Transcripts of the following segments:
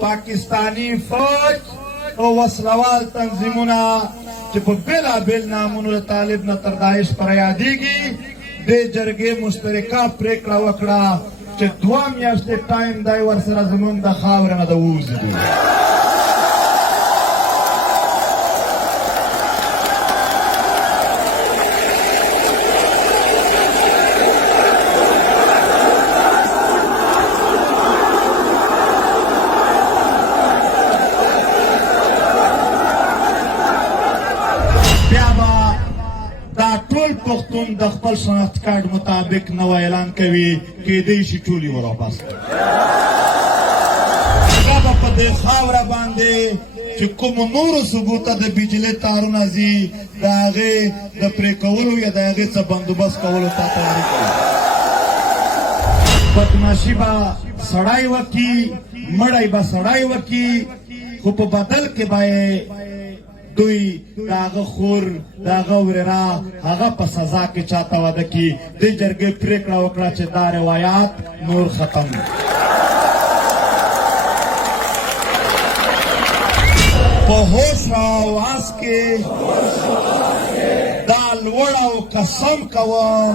پاکستانی فوج او وسلوال تنظیمونه چې په بېلابېل نامونو د طالب نه تر داعش پورې یادېږي دې جرګې مشترکه پرېکړه وکړه چې 2 میاشتې ټایم دی ورسره زموږ د خاورې نه د ووځي. پښتون د خپل شناخت کارت مطابق نو اعلان کوي کېدای شي ټول یې واپس کړي. هغه به په دې خاوره باندې چې کومو نورو ثبوته د بجلۍ تارونه ځي د هغې د پرې کولو یا د هغې څه بندوبست کولو ته تیاري کوي. بدماشي به سړی وکړي، مړی به سړی وکړي، خو په بدل کې به دوی د هغه خور د هغه ورېره هغه په سزا کې چاته واده کړي. دې جرګې پرېکړه وکړه چې دا روایات نور ختم په هوش او آواز کې دا لوړ او قسم کوم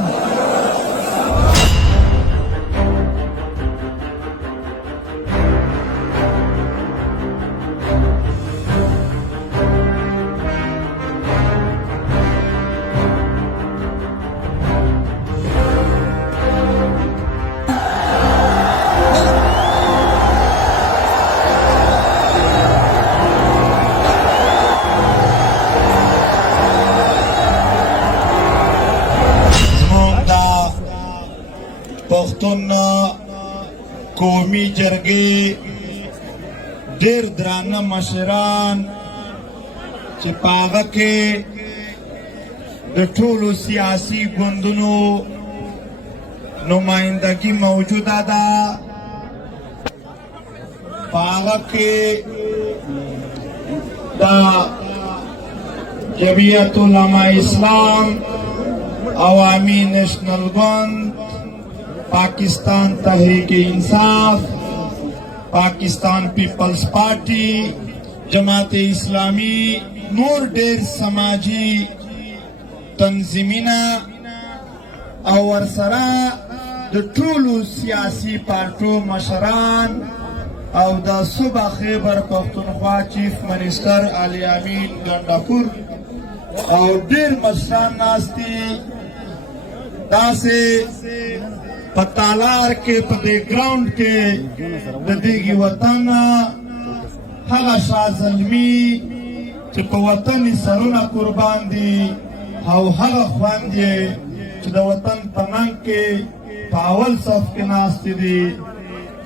پښتون قومي جرګې ډېر درانه مشران چې په هغه کې د ټولو سیاسي ګوندونو نمایندګي موجوده ده. په هغه کې د جمعیت علماء اسلام، عوامی نیشنل ګوند، पाकिस्तान तहरीक इंसाफ, Pakistan peoples party, Jamaat इस्लामी, नूर डेर समाजी तंजीमीना और सरा द टोलू सियासी पार्टो मशरान और द सूबा खैबर पख्तूनख्वा चीफ मिनिस्टर अली अमीन गंडापुर और डेर मशरान नास्ती दासे पतालार के पते ग्राउंड के ददीगी वतन हगा शाह ज़ल्मी چې په وطن سرونه قربان دي او هغه خویندې چې د وطن په ننګ کې په اول صف کې ناستې دي.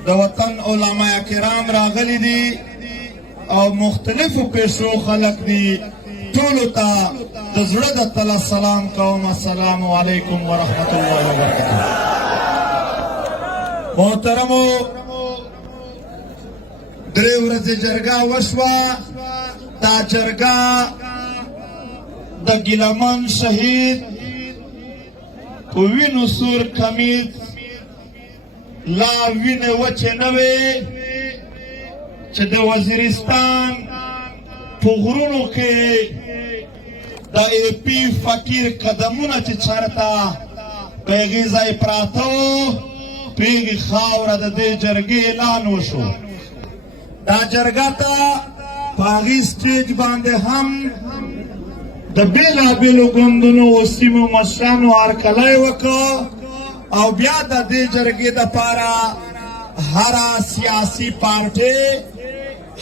د وطن علما کرام راغلي دي او مختلفو پیشو خلک دي. ټولو ته د زړه د تله سلام کوم. السلام علیکم ورحمت الله وبرکاته. محترمو، درې ورځې جرګه وشوه. دا جرګه د ګیلمن شهید په وینو سور کمیز لا وینې وچې نه وې چې د وزیرستان په غرونو کې د ای پی فقیر قدمونه چې چېرته په هغې ځای پراته وو په هغې خاوره د دې جرګې اعلان وشو. دا جرګه ته په هغې سټیج باندې هم د بېلابېلو ګوندونو او سیمو مشرانو هرکلی وکړ او بیا د دې جرګې دپاره هره سیاسي پارټۍ،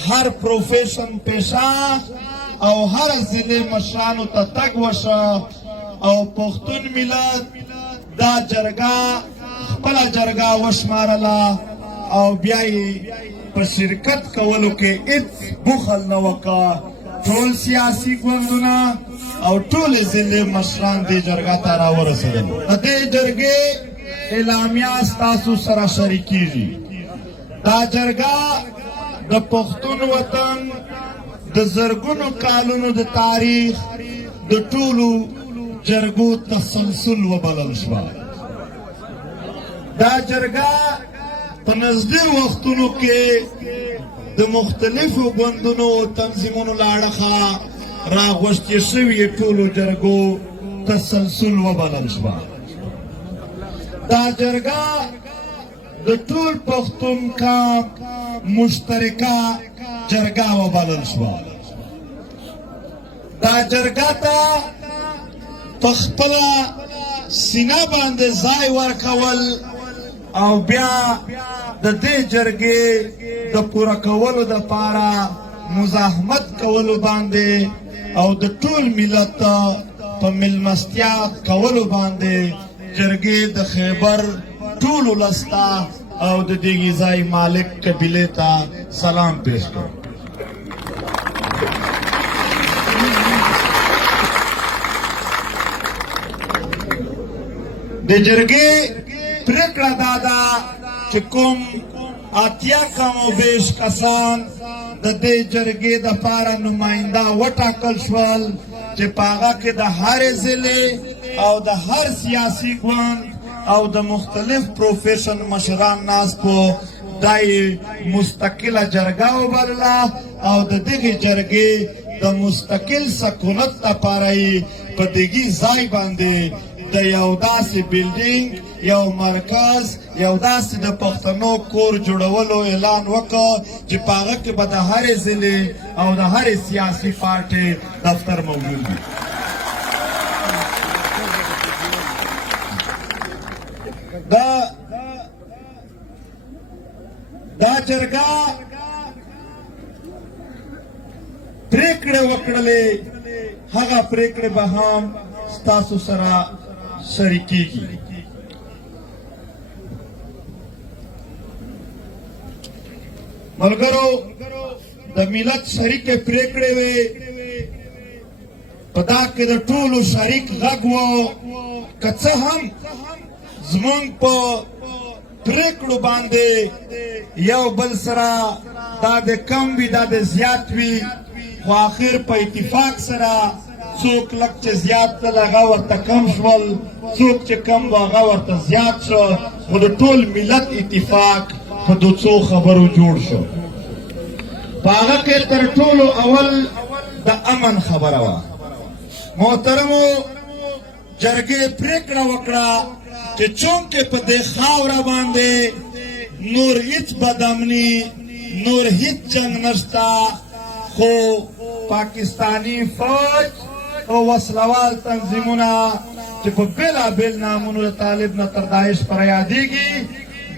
هر پروفیشن پیشه او هر ضلع مشرانو ته تګ وشه او پښتون ملت دا جرګه خپله جرګه وشمارله او بیا یې په شرکت کولو کې هېڅ بخل نه وکړه. ټول سیاسي ګوندونه او ټولې ضلع مشران دې جرګه ته راورسېدل. د دې جرګې اعلامیه ستاسو سره شریکېږي. دا جرګه د پښتون وطن د زرګونو کالونو د تاریخ د ټولو جرګو تسلسل وبلل شوه. دا جرګه په نږدې وختونو کې د مختلفو ګوندونو او تنظیمونو له اړخه راغوښتې شوي ټولو جرګو تسلسل وبلل شوه. دا جرګه د ټول پښتون قام مشترکه جرګه وبلل شوه. دا جرګه ته په خپله سینه باندې ځای ورکول او بیا د دې جرګې د پوره کولو دپاره مزاحمت کولو باندې او د ټول ملت په میلمستیا کولو باندې جرګې د خیبر ټولو ولس ته او د دغې ځای مالک قبیلې ته سلام پیش کړ. د جرګې پرېکړه دا ده چې کوم اتیا کم او بیش کسان د دې جرګې دپاره نماینده وټاکل شول چې په هغه کې د هرې ضلع او د هر سیاسي ګوند او د مختلف پروفیشن مشران ناست په دا یې مستقله جرګه وبلله او د دغې جرګې د مستقل سکونت دپاره یې په دغې ځای باندې د یو داسې بلډینګ یو مرکز یو داسې د پښتنو کور جوړولو اعلان وکړ چې په هغه کې به د هرې ضلع او د هرې سیاسي پارټۍ دفتر موجود وي. دا جرګه پریکړې وکړلې هغه پریکړې به هم ستاسو سره شریکېږي. ملګرو د ملت شریکې پریکړې وې په دا کې د ټولو شریک غږ و که څه هم زمونږ په پریکړو باندې یو بل سره دا د کم وي دا د زیات وي خو آخر په اتفاق سره څوک لږ چې زیات تل هغه ورته کم شول څوک چې کم و هغه ورته زیات شو خو د ټول ملت اتفاق په دو څو خبرو جوړ شو. په هغه کې تر ټولو اول د امن خبره وه. محترمو جرګې پریکړه وکړه چې چونکې په دې خاوره باندې نور هیڅ بدامني نور هیڅ جنګ نشته خو پاکستانی فوج او وسلوال تنظیمونه چې په بېلابېل نامونو د طالب نه تر داعش پورې یادېږي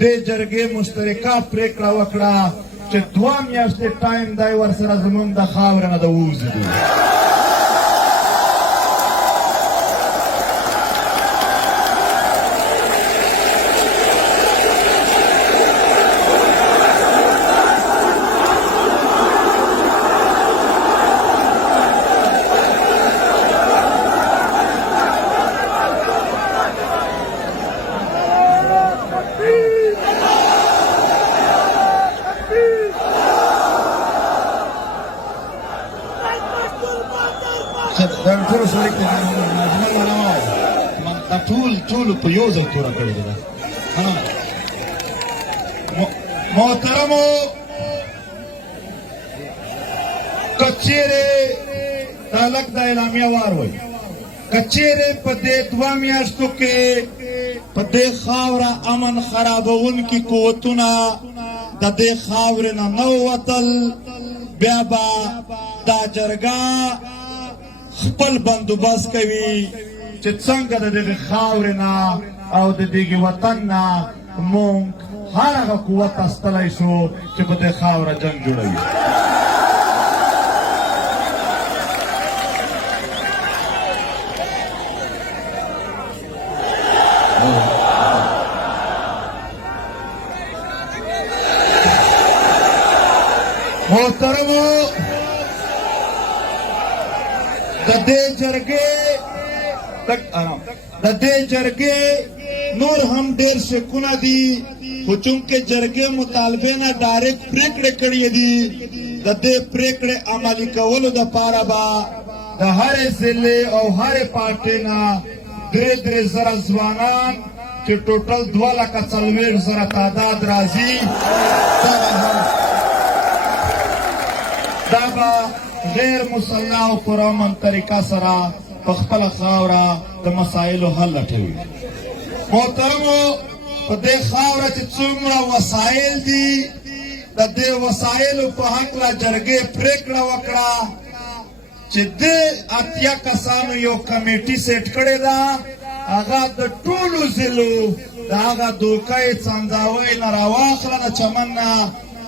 دې جرګې مشترکه پریکړه وکړه چې 2 میاشتې ټایم دی ورسره زموږ د خاورې نه د ووځي. ټول په یو ځل توره کړې ده. محترمو که چیرې دا لږ د اعلامیه وار وایي که چیرې په دې 2 میاشتو کې په دې خاوره امن خرابوونکي قوتونه د دې خاورې نه نه ووتل بیا به دا جرګه خپل بندوبست کوي چې څنګه د دغې خاورې نه او د دغې وطن نه مونږ هر هغه قوت استلی شو چې په دې خاوره جنګ جوړوي. محترمو د دې جرګې نور هم ډېر شکونه دي خو چونکې جرګې مطالبې نه ډایرکټ پریکړې کړې دي د دې پریکړې عملي کولو دپاره به د هرې ضلع او هرې پارټۍ نه 3 زره ځوانان چې ټوټل 2,40,000 تعداد راځي دا به غیر مسلح او پرامن طریقه سره په خپله خاوره د مسایلو حل لټوي. محترمو په دې خاوره چې څومره وسایل دي د دې وسایلو په هکله جرګې پرېکړه وکړه چې دې 80 کسانو یو کمیټي سیټ کړې ده هغه د ټولو ضلعو د هغه دوکۍ څنځاوۍ نه راواخله د چمن نه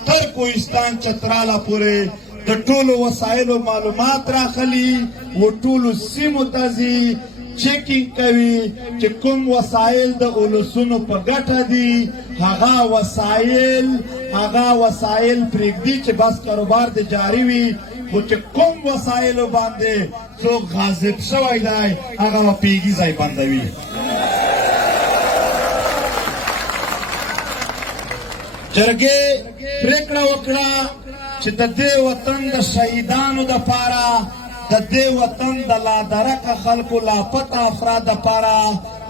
تر کوهستان چتراله پورې د ټولو وسایلو معلومات راخلي و ټولو سیمو ته ځي چیکینګ کوي چې کوم وسایل د اولسونو په ګټه دي هغه وسایل پرېږدي چې بس کاروبار د جاري وي خو چې کوم وسایلو باندې څوک غاصب شوی دی هغه به پیږي ځای بندوي. جرګې پرېکړه وکړه چې د دې وطن د شهیدانو دپاره د دې وطن د لادرکه خلکو لاپته افراد دپاره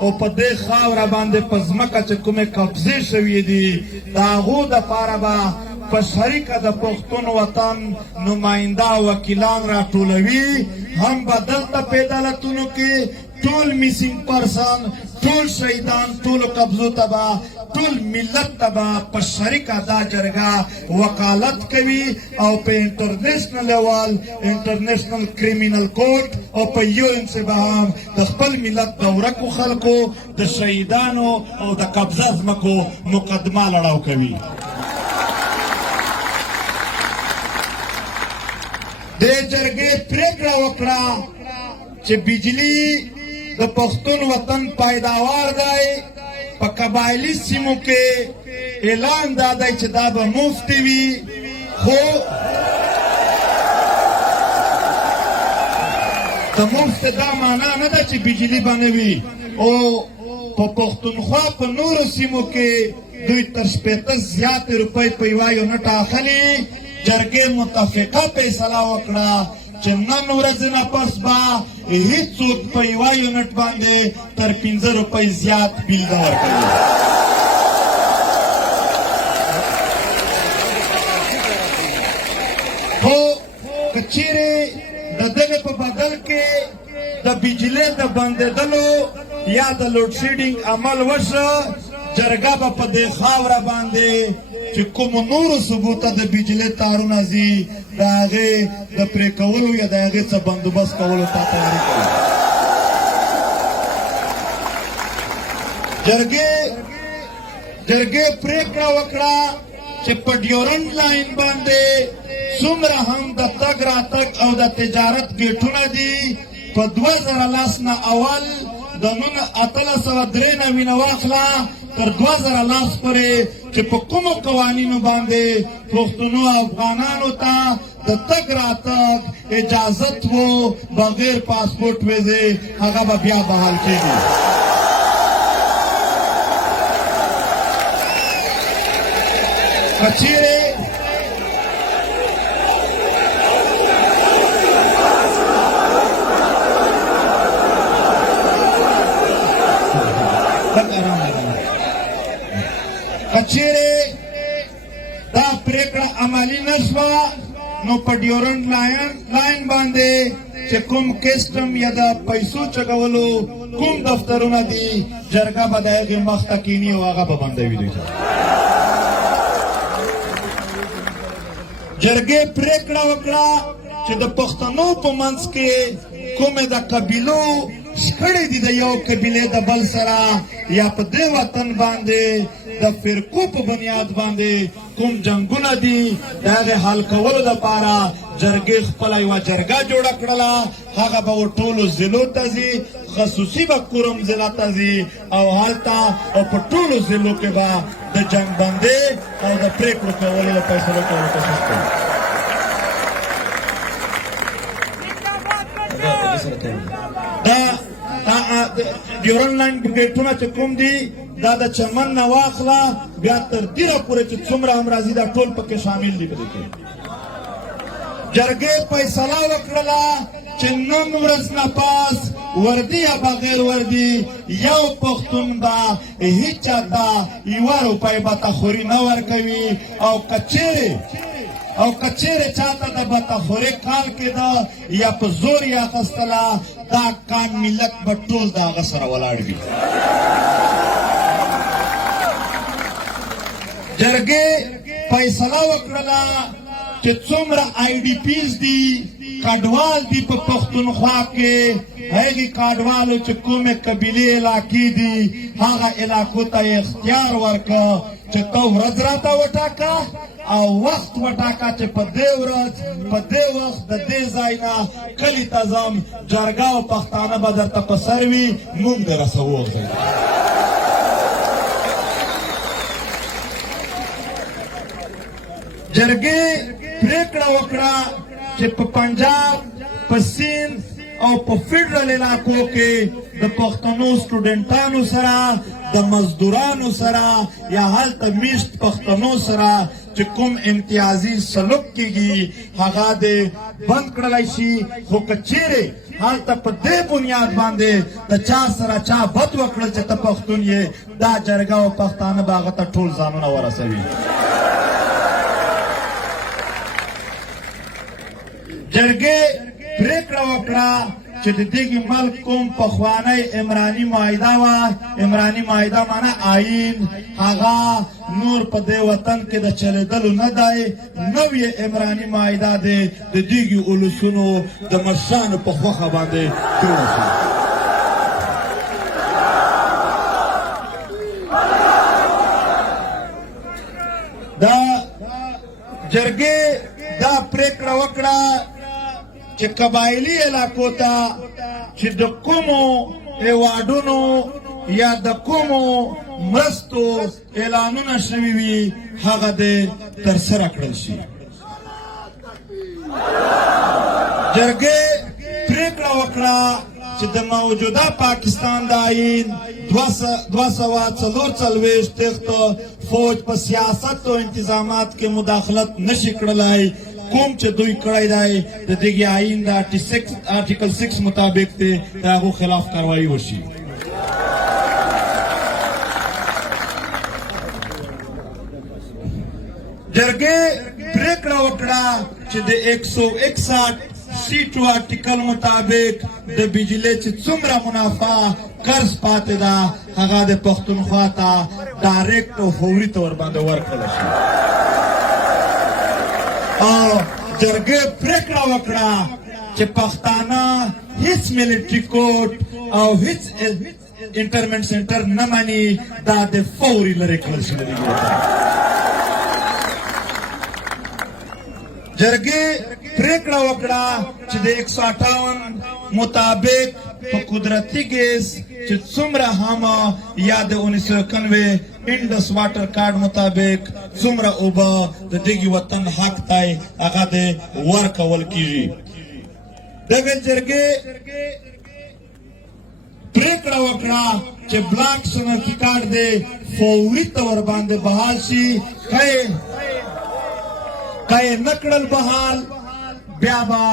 او په دې خاوره باندې په ځمکه چې کومې قبضې شوي دي د هغو دپاره به په شریکه د پښتون وطن نماینده وکیلان راټولوي هم به دلته په عدالتونو کې ټول میسینګ پرسن ټول شهیدان ټولو قبضو ته به ټول ملت ته به په شریکه دا جرګه وکالت کوي او په انټرنیشنل لیول انټرنیشنل کریمینل کورټ او په UN کې به هم د خپل ملت د ورکو خلکو د شهیدانو او د قبضه ځمکو مقدمه لړاو کوي. دې جرګې پرېکړه وکړه چې بجلی د پښتون وطن پیداوار دی په قبایلي سیمو کې اعلان دا دی چې دا به مفت وي خو د مفت دا معنا نه ده چې بجلی به نه وي او په پښتونخوا په نورو سیمو کې دوی تر 80 زیاتې روپۍ په یوه یونټ اخلي. جرګې متفقه فیصله وکړه چې نن ورځې نه پس به هیڅوک په یوه یونټ باندې تر 15 روپۍ زیات بیل نه ورکوي. خو که چیرې د دغه په بدل کې د بجلۍ د بندېدلو یا د لوډ شیډینګ عمل وشو جرګه به په دې خاوره باندې چې کوم نورو ثبوته د بجلۍ تارونه ځي د هغې د پرې کولو یا د هغې څه بندوبست کولو ته تیاري کوي. جرګې پرېکړه وکړه چې په ډیورنډ لاین باندې څومره هم د تګ راتګ او د تجارت ګیټونه دي په 2010 نه اول د 1893 نه واخله تر 2010 پورې چې په کومو قوانینو باندې پښتنو افغانانو ته د تګ راتګ اجازت و بغیر پاسپورټ ویزې هغه به بیا بحال کېږي. که چیرې دا پریکړه عملي نشوه نو په ډیورنډ لاین باندې چې کوم کسټم یا د پیسو چګولو کوم دفترونه دي جرګه به د هغې مخته کیني او هغه به بندوي. دوی جرګې پریکړه وکړه چې د پښتنو په منځ کې کومې د قبیلو شخړې دي د یو قبیلې د بل سره یا په دې وطن باندې د فرقو په بنیاد باندې کوم جنګونه دي د هغې حل کولو دپاره جرګې خپله یوه جرګه جوړه کړله. هغه به ټولو ضلعو ته ځي خصوصي به کورم ضلع ته ځي او هلته او په ټولو ضلعو کې به د جنګ بندۍ او د پرېکړو کولو د فیصلو کولو کوشش کوي. دا ډیورنډ لاین ګیټونه چې کوم دي دا د چمن نه واخله بیا تر دیره پورې چې څومره هم راځي دا ټول پکې شامل دي. په دې کې جرګې فیصله وکړله چې نن ورځ نه پاس وردی یا بغیر وردی یو پښتون به هیڅ چاته یوه روپۍ به تخوري نه ورکوي او کچېرې چاته د بتخورۍ کال کېده یا په زور یې اخیستله دا کان ملت به ټول د هغه سره ولاړ وي جرګې فیصله وکړله چې څومره آی ډي پیز دي کډوال دي په پښتونخوا کې هغې کډوالو چې کومې قبیلې علاقې دي هغه علاقو ته یې اختیار ورکړه چې ته ورځ راته وټاکه او وخت وټاکه چې په دې ورځ په دې وخت د دې ځای نه کلي ته ځم جرګه او پښتانه به درته په سر وي موږ در رسوو جرګې پریکړه وکړه چې په پنجاب په سیند او په فیډرل علاقو کې د پښتنو سټوډنټانو سره د مزدورانو سره یا هلته میشت پښتنو سره چې کوم امتیازي سلوک کېږي هغه دې بند کړلی شي خو که چیرې هلته په دې بنیاد باندې د چا سره چا بد وکړل چې ته پښتون یې دا جرګه او پښتانه به هغه ته ټول ځانونه ورسوي جرګې پریکړه وکړه چې د دغې ملک کوم پخوانی عمراني معاهده وه عمراني معاهده معنی آیین هغه نور په دې وطن کې د چلېدلو نه دی نوې عمراني معاهده دی د دغې اولسونو د مشرانو په خوښه باندې جوړه شوه دا جرګې دا پریکړه وکړه چې قبایلي علاقو ته چې د کومو هېوادونو یا د کومو مرستو اعلانونه شوي وي هغه دې ترسره کړل شي جرګې پریکړه وکړه چې د موجوده پاکستان د آیین 244 فوج په سیاست او انتظامات کې مداخلت نشي کړلی کوم چې دوی کړی دی د دغې آیین د آرټیکل 6 مطابق دی د هغو خلاف کاروایي وشي جرګې پریکړه وکړه چې د 161 سیټو آرټیکل مطابق د بجلۍ چې څومره منافع قرض پاتې ده هغه د پښتونخوا ته ډایرکټ او فوري طور باندې ورکړل شي او جرګې پریکړه وکړه چې پښتانه هیڅ ملټري کوډ او هیڅ انټرمنټ سنټر نه مني دا د فوري لرې کړل شي جرګې پریکړه وکړه چې د 158 مطابق په قدرتي ګیس چې څومره هم یا د 1991 انډس واټر کارډ مطابق څومره اوبه د دغې وطن حق دی هغه د ورکول کیږي دغه جرګې پریکړه وکړه چې بلاک شناختي کارډ دی فوري طور باندې بحال شي که یې نه کړل بحال بیا به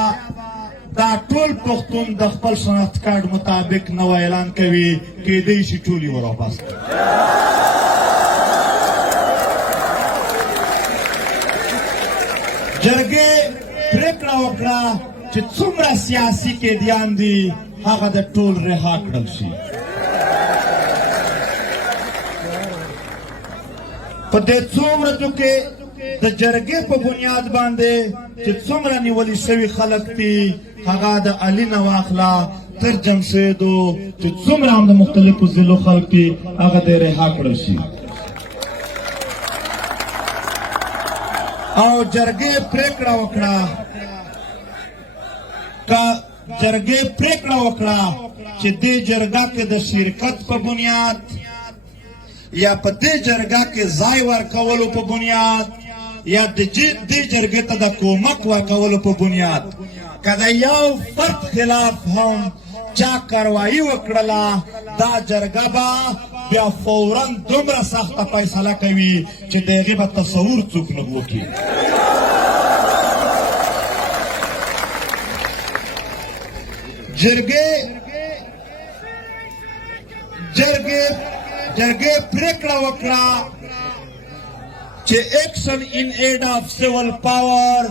دا ټول پښتون د خپل شناختي کارډ مطابق نوی اعلان کوي کیدی شي ټول یې ورواپس کړي جرګې پریکړه وکړه چې څومره سیاسي قیدیان دي هغه د ټول رها کړل شي په دې څو ورځو کې د جرګې په بنیاد باندې چې څومره نیولي شوي خلک دي هغه د علي نه واخله تر جمشیدو چې څومره هم د مختلفو ضلعو خلک دي هغه د رها کړل شي او جرګې پریکړه وکړه چې دې جرګه کې د شرکت په بنیاد یا په دې جرګه کې ځای ورکولو په بنیاد یا دې جرګې ته د کومک ورکولو په بنیاد که د یو فرد خلاف هم چا کاروایي وکړله دا جرګه به بیا فورا دومره سخته فیصله کوي چې د هغې به تصور څوک نه وکړي جرګې جرګې پریکړه وکړه چې ایکشن ان ایډ اف سیول پاور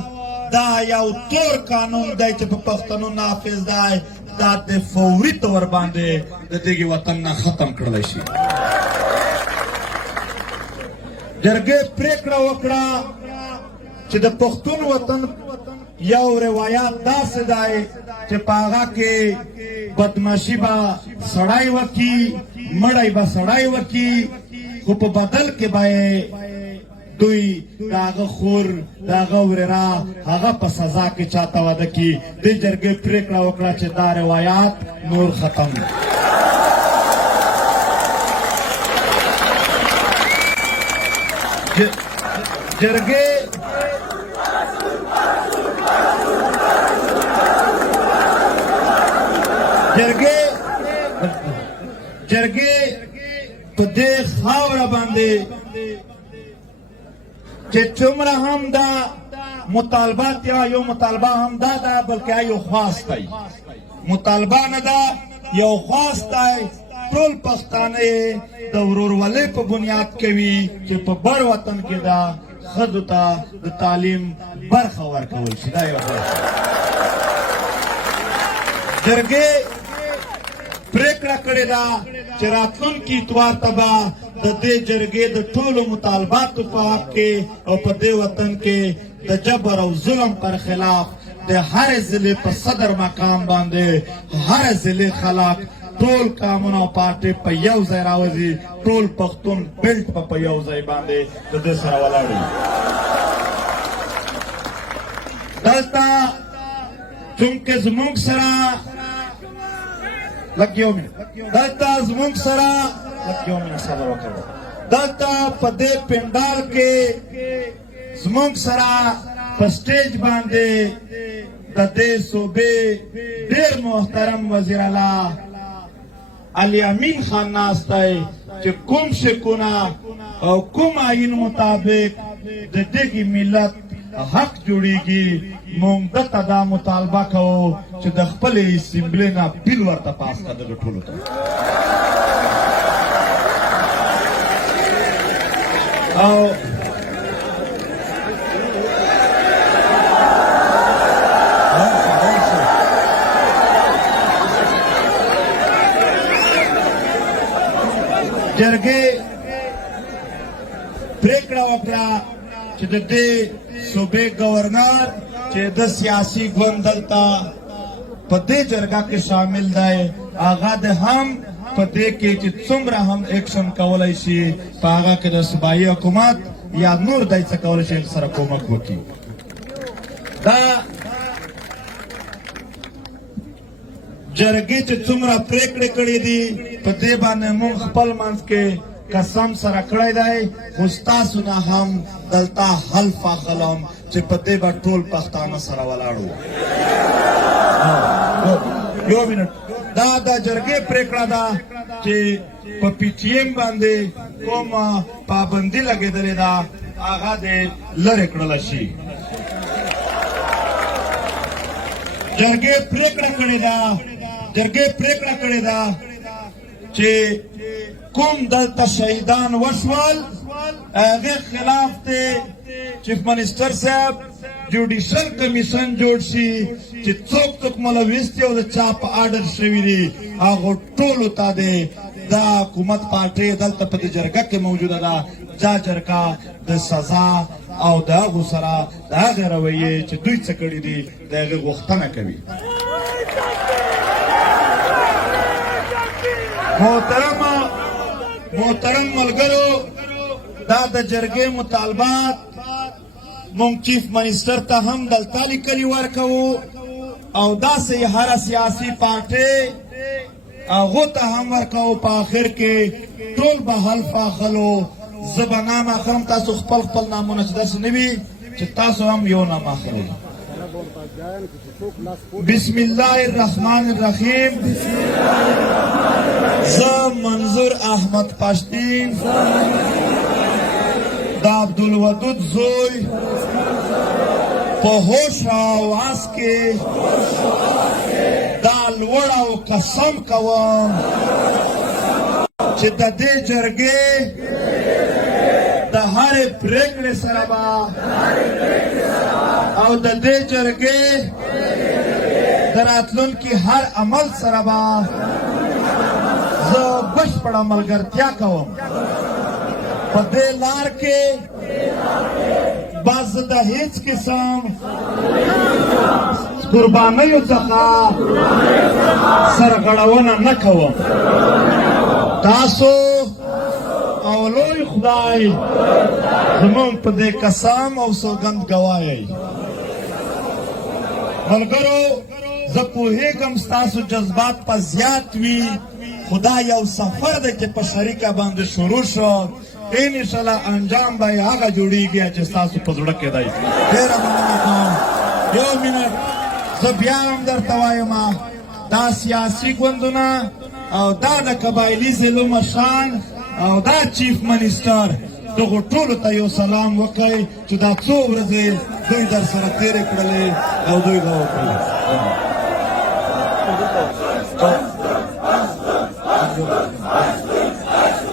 دا یو تور قانون دی چې په پښتنو نافذ دی دا د فوري طور باندې د دغه وطن نه ختم کړلی شي. جرګې پریکړه وکړه چې د پښتون وطن یو روایت داسې دی چې په هغه کې بدماشي به سړی وکړي، مړی به سړی وکړي، خو په بدل کې به دوی د هغه خور د هغه ورېره هغه په سزا کې چاته واده کړي. دې جرګې پرېکړه وکړه چې دا روایات نور ختم جرګې په دې خاوره باندې چې څومره هم دا مطالبات یا یو مطالبه هم دا ده بلکې یو خواست دی، مطالبه نه ده یو خواست دی. ټول پښتانه د ورورولۍ په بنیاد کوي چې په بر وطن کې دا ښځو ته د تعلیم برخه ورکول شي. دا یو جرګې پریکړه کړې ده چې راتلونکي اتوار ته به د دې جرګې د ټولو مطالباتو په حق کې او په دې وطن کې د جبر او ظلم پر خلاف د هرې ضلع په صدر مقام باندې هرې ضلع خلک ټول قامونه او پارټۍ په یو ځای راوځي، ټول پښتون بیلټ په یو ځای باندې د دې سره ولاړ وي. دلته چونکې زموږ سره دلته زموږ سره صبر وکړه، دلته په دې پنډال کې زموږ سره په سټیج باندې د دې صوبې ډېر محترم وزیر اعلی علي امین خان ناست دی چې کوم شکونه او کوم آیین مطابق د دغې ملت حق جوړیږي. موږ دته دا مطالبه کوو چې د خپلې اسمبلۍ نه بیل ورته پاس کړه دغه ټولو ته. او جرګې پریکړه وکړه چې د دې صوبې گورنر چې د سیاسي ګوند دلته په دې جرګه کې شامل دی هغه د هم په دې کې چې څومره هم ایکشن کولی شي په هغه کې د صوبایي حکومت یا نور دی څه کولی شي سره کومک وکړي. دا جرګې چې څومره پریکړې کړې دي په دې باندې موږ خپل منځ کې قسم سره کړی دی، خو ستاسو نه هم دلته حلف اخلم چې په دې به ټول پښتانه سره ولاړ وو. یو منټ، دا د جرګې پریکړه ده چې په پی ټي ایم باندې کومه پابندي لګېدلې ده هغه دې لرې کړله شي. جرګې پریکړه کړې ده چې کوم دلته شهیدان وشول هغه خلاف ته چیف منسٹر صاحب جوډیشل کمیشن جوړ شي چې څوک ملوث دي او د چا په آرډر شوي دي هغو ټولو ته د حکومت پارټۍ دلته په دې جرګه کې موجوده ده دا جرګه د سزا او د هغو سره د هغې رویې چې دوی څه کړي دي د هغې غوښتنه کوي. محترم ملګرو، دا د جرګې مطالبات مونږ چیف منسټر ته هم دلته لیکلي ورکوو او داسې هره سیاسي پارټۍ هغو ته هم ورکوو. په آخر کې ټول به حلف اخلو. زه به نام اخلم، تاسو خپل نامونه چې داسې نه وي چې تاسو هم یو نام اخلئ. بسم الله الرحمن الرحیم. زه منظور احمد پشتین د عبدالودود زوی په هوش او آواز کې دا لوړ او قسم کوم چې د دې جرګې د هرې پرېکړې سره به او د دې جرګې د راتلونکي هر عمل سره به زه بشپړه ملګرتیا کوم. په دې لار کې به زه د هیڅ قسم قربانیو څخه سرغړونه نه کوم. تاسو او لوی خدای زموږ په دې قسم او سوګند ګواهی. ملګرو زه پوهېږم ستاسو جذبات په زیات وي، خدا یو سفر دی چې په شریکه باندې شروع شو، انشاءالله انجام به یې هغه جوړېږي چې ستاسو په زړه کې دی. ډېره مننه کوم. یو منټ زه بیا هم درته وایم دا سیاسي ګوندونه او دا د قبایلي ضلعو مشران او دا چیف منسټر دغو ټولو ته یو سلام وکړئ چې دا څو ورځې دوی در سره تېرې کړلې او دوی به وکړي.